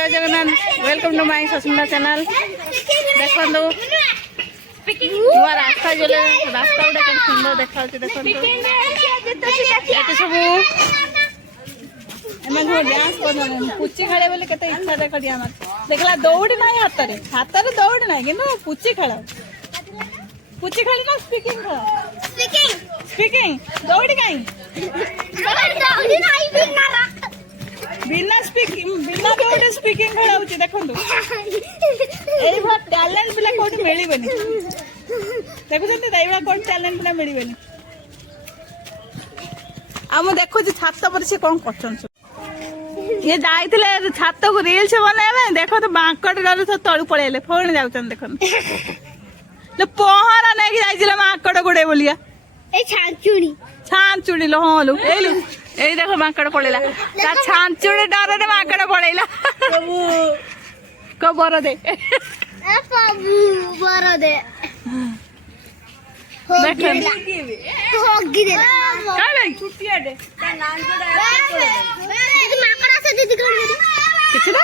जय Jagannath welcome to my ससुंदा channel देखो नुआ रास्ता जो रास्ता गोटे के सुंदर देखा देखो ये सब डांस कर पुची खेल बोले के इच्छा देख देखला दौड़ी ना हाथ में दौड़ी ना कि पुची खेल पुची खेल ना स्पीकिंग स्पीकिंग दौड़ी कहीं बिना स्पीकिंग बिना दौड़ी स्पीकिंग खेल होची देखंतु एई भा टैलेंट पिला कोठी मिलिबनी देखुछन्ते दैवा कोन टैलेंट पिला मिलिबनी आ मु देखो जे छात पर से कोन करछन ये जाइथिले छात को रील्स बनावे देखो तो बांकट गले तो तळु पळेले फोन जाउछन देखन ले पहरा नै कि जाइथिले माकड़ गुडे बोलिया ए छांचुड़ी लो हां लो एलु ए देखो माकड़ पळेला ता छांचुड़ी डर रे माकड़ पळेला को बर दे ए बाबू बर दे देखन होगी दे काय भाई छुट्टिया दे ता नाम जोड़ा दीदी माकड़ा से दीदी कर दे किछना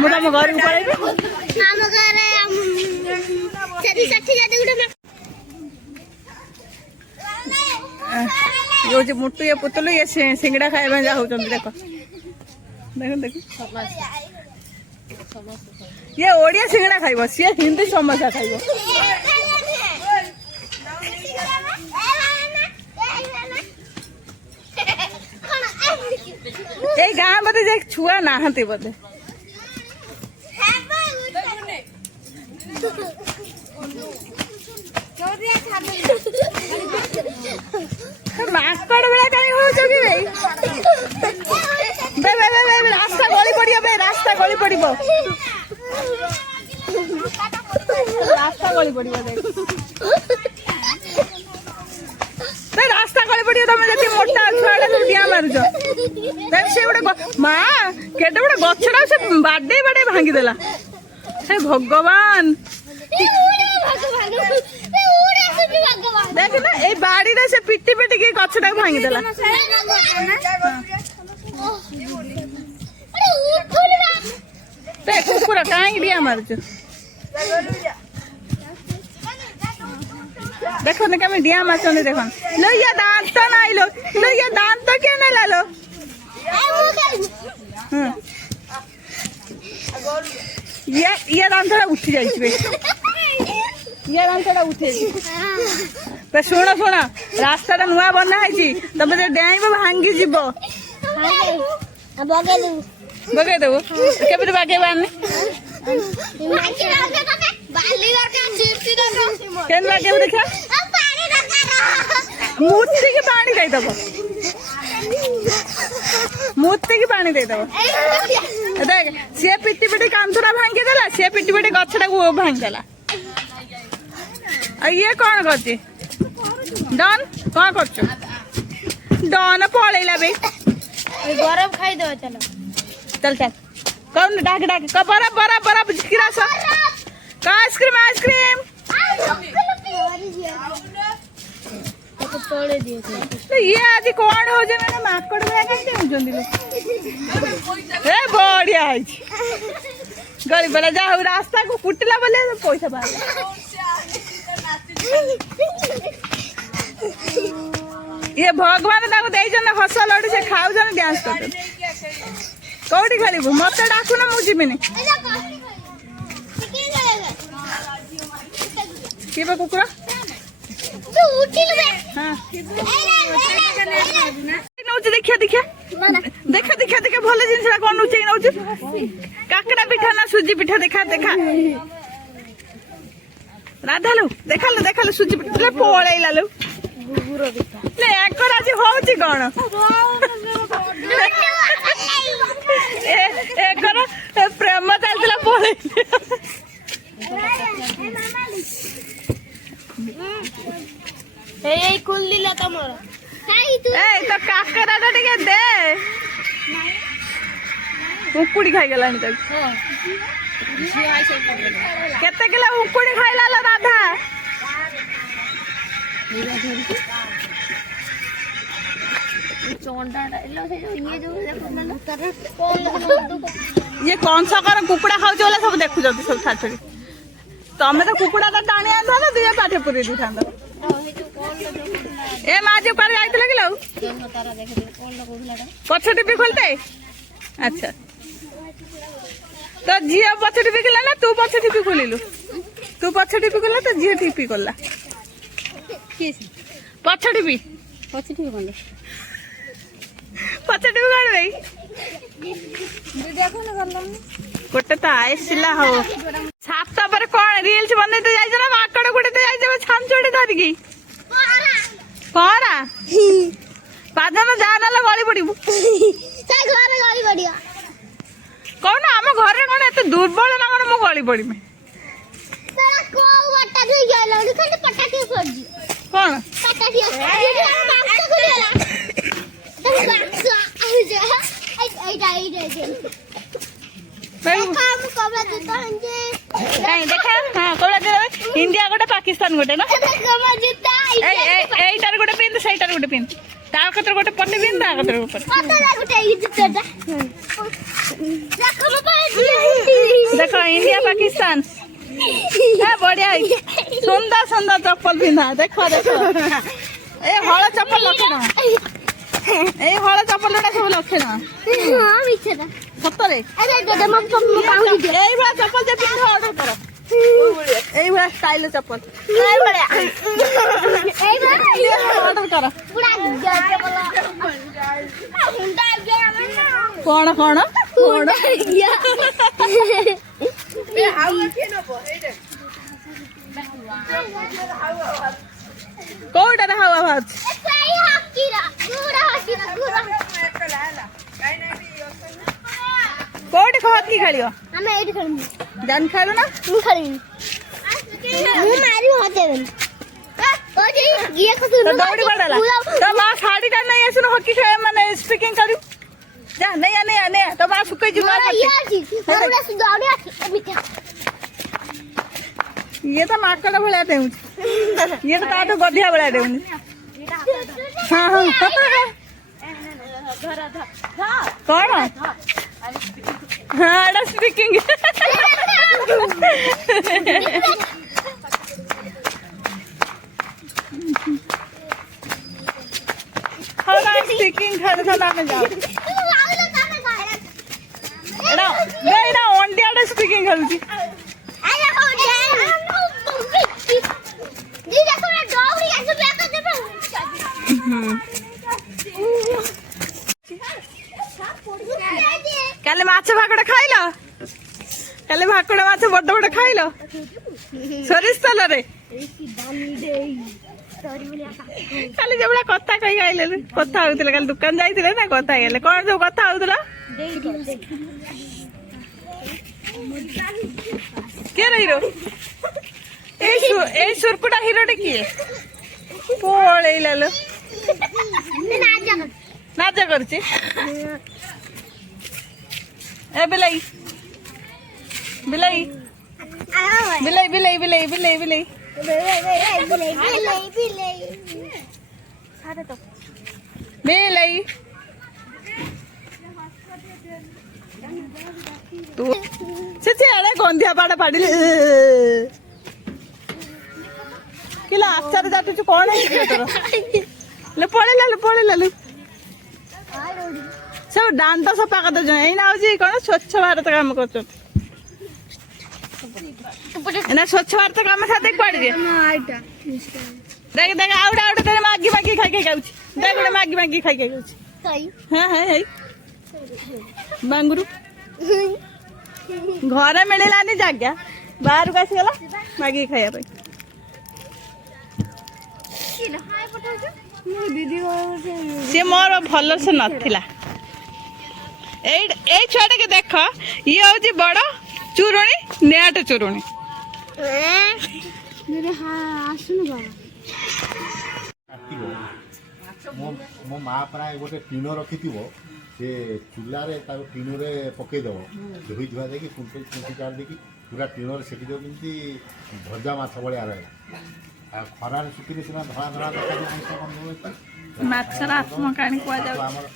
मोटा म घर ऊपर आइबे हम घरे सदी सच्ची जाते गुडे यो जो मुट्टू ये पुतलू ये सिंगड़ा खाए जाऊ देखो देखो देखो ये ओडिया सिंगड़ा खाइब सी हिंदी समोसा खाइब ए गाँ बोधे जे छुआ नाहंती बोधे माकड़ बेला कहीं हो जोगी भाई रास्ता गली पड़ियो बे रास्ता गली पड़िबो रास्ता गली पड़िबो देख रास्ता गली पड़ियो तमे जति मोटा छुआडा तू डिया मारुजो देख से गोटे मां केडे गोटे गछडा से बाडे बाडे भांगी देला हे भगवान देख ना ए बाड़ी रे से पिट्टी पिट्टी के गछडा भांगी देला देख पूरा काई डिया मारुजो देखो ना केमे डिया मारछन देखो लो ये दांत तो नाही लो ये दांत तो के ना लालो ये दांत उठी जाइछ बे ये दांत उठे पे सुन सुन रास्ता नुआ बना है तब डैब भांगी जीव बगे देव के बागे बाने केन बागे देखा मूर्ति की पानी देदब मूर्ति की पानी देदब देख सी पिटी पिटी कांथरा भांगी देला सी पिटी पिटी गछटा को भांगी देला ये कौन करती डन कौन कर डन पलैला बे गरम खाई दो चलो चल चल कौन डाक डाक बरा बरा बरा गिरा सा का आइसक्रीम आइसक्रीम तोड़े दिए तो ये आज कौन हो जे मैंने माकड़ बेला केते हो जंदी लो ए बढ़िया है गली बेला जाऊ रास्ता को कुटला बोले पैसा बाहर ये भगवान ताको देइछन हस लड्डू से खाउछन डांस करते कौटी खेलबू मत डाकू ना मुझे भी नहीं की बे कुकुरा तू उठी ले हां नौच देखिया देखिया देखा देखा देखा भले जिनस कोन नौच नौच काकड़ा पिठा ना सुजी पिठा देखा देखा राधा लो देखा लो सुजी पिठा पळैला लो गुगुरो पिठा ले एकर आज होउची कोन एकर प्रेम चलतला पळै ए कुल्ली ला तमर खाई तू ए तो काकड़ा टा टिके दे उकुड़ी खाई गेलानी त केते किलो उकुड़ी खाइला ला राधा चोंडा इल्लो से ये जो देखो ना तर ଇଏ କଂସକର କୁକୁଡ଼ା ଖାଉଛି ବୋଲେ ସବୁ ଦେଖୁଛନ୍ତି ସବୁ ଛାଡି ତମେ ତ କୁକୁଡ଼ା ତ ଟାଣି ଆଣିଥାନ୍ତ ଦୁଇଟା ପାଠ ପୁରେଇ ଦେଇଥାନ୍ତ। ଏ ମା ଯେ କୁଆଡେ ଯାଇଥିଲେ କି ଲୋ ପଛ ଟିପି ଖୋଲିତେ ଆଚ୍ଛା ତ ଝିଅ ପଛ ଟିପି ଖୋଲା ନା ତୁ ପଛ ଟିପି ଖୋଲିଲୁ? ତୁ ପଛ ଟିପି ଖୋଲା ତ ଝିଅ ଟିପି ଖୋଲା ପଛ ଟିପି ପଛ ଟିପି କଣ ଭାଇ ଗୋଟେ ତ ଆସିଲା ହଉ ଛାତ ପରେ କଣ ରିଲ୍ସ ବନେଇତେ ଯାଇଛ ନା ମାଙ୍କଡ ଗୋଟେ ଯାଇଛ ଛାଞ୍ଚୁଡି ଧରିକି କରା ପାଦନ ଯା ନେଲେ ଗଳି ପଡିବୁ କଣ ଆମ ଘରେ କଣ ଏତେ ଦୁର୍ବଳ ନା କଣ ମୁଁ ଗଳି ପଡିମି କଣ इंडिया गोटे पाकिस्तान गोटे ना एटार गोटे पिंध सैटार गोटे पिंध ता कतर गोटे पट्टी पिंध ता कतर ऊपर देखो इंडिया पाकिस्तान बढ़िया सुंदर सुंदर चप्पल पिंधा देखो देखो ए हल चप्पल लक्षे ना ए हल चप्पल सब लक्षे ना सतरे चप्पल जे पिंध ऑर्डर कर स्टाइल चप्पल ऑर्डर कर कौन कौन कौन कोटा हावा भाज कोट हकी खेलियो हम एठी खेलमु जान खेलु ना तू खेलिनी मु मारी होते बन तो जे गिया को सुन दौड़ी पड़ला तो मा साड़ी ता नहीं आसुन हकी खेल माने स्पीकिंग करू जा नहीं आने आने तो मा सुकै जुगा हमरा दौड़ी मिठा ये तो माकड़ भला देउ ये तो ताटो गधिया भला देउ हां हां कौन हाँ स्पीकिंग स्पीकिंग खाने था ना जाओ एडा एडा ओंडी आडे स्पीकिंग करूची दी देखो ना डोगरी ऐसे बैक कर दे काले माछ भाकड़ खाइल काले भाकड़ माछ बड़ बड़ खाइल सरिष तेल रे काली जो बड़ा कथा कही आइले कथा होउतले काली दुकान जाइतिले ना कथा आइले कोन जो कथा होउतला के रहिरो ए सुरकुटा हिरोटे किए पळेइला लो नाचा करछि ए बिलाई बिलाई बिलाई बिलाई बिलाई बिलाई बिलाई बिलाई तू से अरे गंधिया पाड़ा पाड़िले किला आचार जातु कौन है तोर ले पळेला सब दांत सफा कर दे एना हूँ कौन स्वच्छ भारत काम कर स्वच्छ भारत काम साथ पड़ गए देख देख आउटा आउटा तेरे मागी मागी खाई खाई गाउछ देख गोटे मागी मागी खाई खाई गाउछ हाँ हाँ है बांगुरु घरे मिललानी जगह बाहर को आसीगला मागी खाया सी मोर भल से नाला छुआटे के देख ये हूँ बड़ चुरुणी नेट चुरुणी मो माँ प्राय गोटे टीन रखी से चूल्हार टीन पकईदेव धोई धुआ देकी कुंटी काट देकी पूरा टीन सेकी दे कि भजा माछ भाया रहा खरार सुखी सीना धड़ा धड़ा देखा ମାଛର ଆତ୍ମକାହାଣୀ କୁହାଯାଉଛି। ଆମର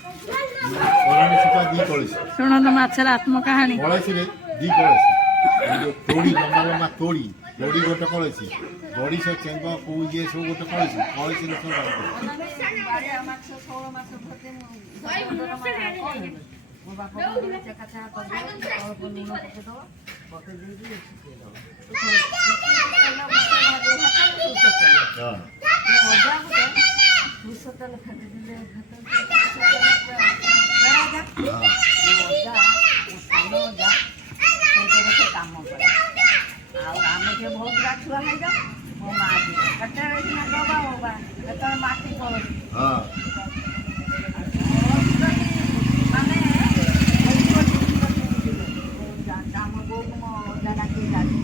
କଲାଣି ଶୁଖୁଆ 2 କଳସି ଶୁଣନ୍ତୁ ମାଛର ଆତ୍ମକାହାଣୀ। କଳସିରେ 2 କଳସି ତୋଡ଼ି ଲମ୍ବା ଲମ୍ବା ତୋଡ଼ି ଗୋଟେ କଳସି ଗଡ଼ିଶ ଚେଙ୍ଗ କୋଉ ଇଏ ସବୁ ଗୋଟେ କଳସିରେ ସବୁ ବାଳିଆ ମାଛ 16 ମାସ ଭୋଜି ମୋ ବାପା ଚେକା ଚାହା କରିଦେବ ଅଳ୍ପ ଲୁଣ ପକେଇଦେବ ପକେଇ ଦେଇକି ଶୁଖେଇଦେବ ହଁ ଅଜା ଗୋଟେ ସୋରିଷ ତେଲ ଫେଣ୍ଟିଦେଲେ ସାନ ଅଜା ସେଇଥିରେ ସେ କାମ କରେ। ଆଉ ଆମେ ଯେ ବହୁତ ଛୁଆ ହେଇଯାଉ ମୋ ମା ଦିଏ କେତେବେଳେ ସିନା ଦବା ହବା କେତେବେଳେ ମାଟି କରନ୍ତି ହଁ ମାନେ ଆମ ବୋଉକୁ ମୋ ଅଜା ଡାକି ଯାନ୍ତି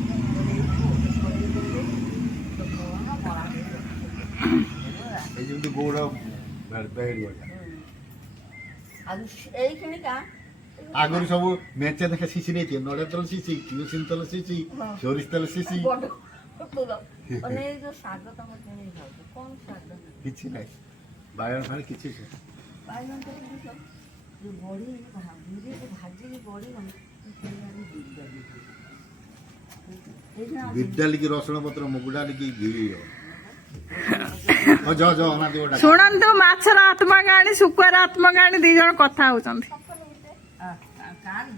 এই যেমনি গৌড় বেড়ি ଆଉ এইଖିଣିକା ଆଗରୁ ସବୁ ମେଞ୍ଚେ ଦେଖେ ଶିଶି ନେଇଥିବେ ନଡ଼ିଆ ତେଲ ଶିଶି କିରୋସିନ ତେଲ ଶିଶି ସୋରିଷ ତେଲ ଶିଶି ବଡ଼ ମାନେ ଏଇ ଯୋଉ ଶାଗ ତମେ କିଣିକି ଖାଉଛ କ'ଣ ଶାଗ କିଛି ନାହିଁ ବାଇଗଣ ଫାଣି କିଛି ନାହିଁ। ବାଇଗଣ ତ କିଣିଛ ଯୋଉ ବଢ଼ି ବିରିକୁ ଭାଜିକି ବଢ଼ି ବିରି ଡାଲିକି ରସୁଣ ପତ୍ର ମୁଗ ଡାଲିକି ଘିଅ ଅନାଦି ଗୋଟା ଶୁଣନ୍ତୁ ମାଛର ଆତ୍ମକାହାଣୀ ଶୁଖୁଆର ଆତ୍ମକାହାଣୀ 2 ଜଣ କଥା ହଉଛନ୍ତି। କାଢ଼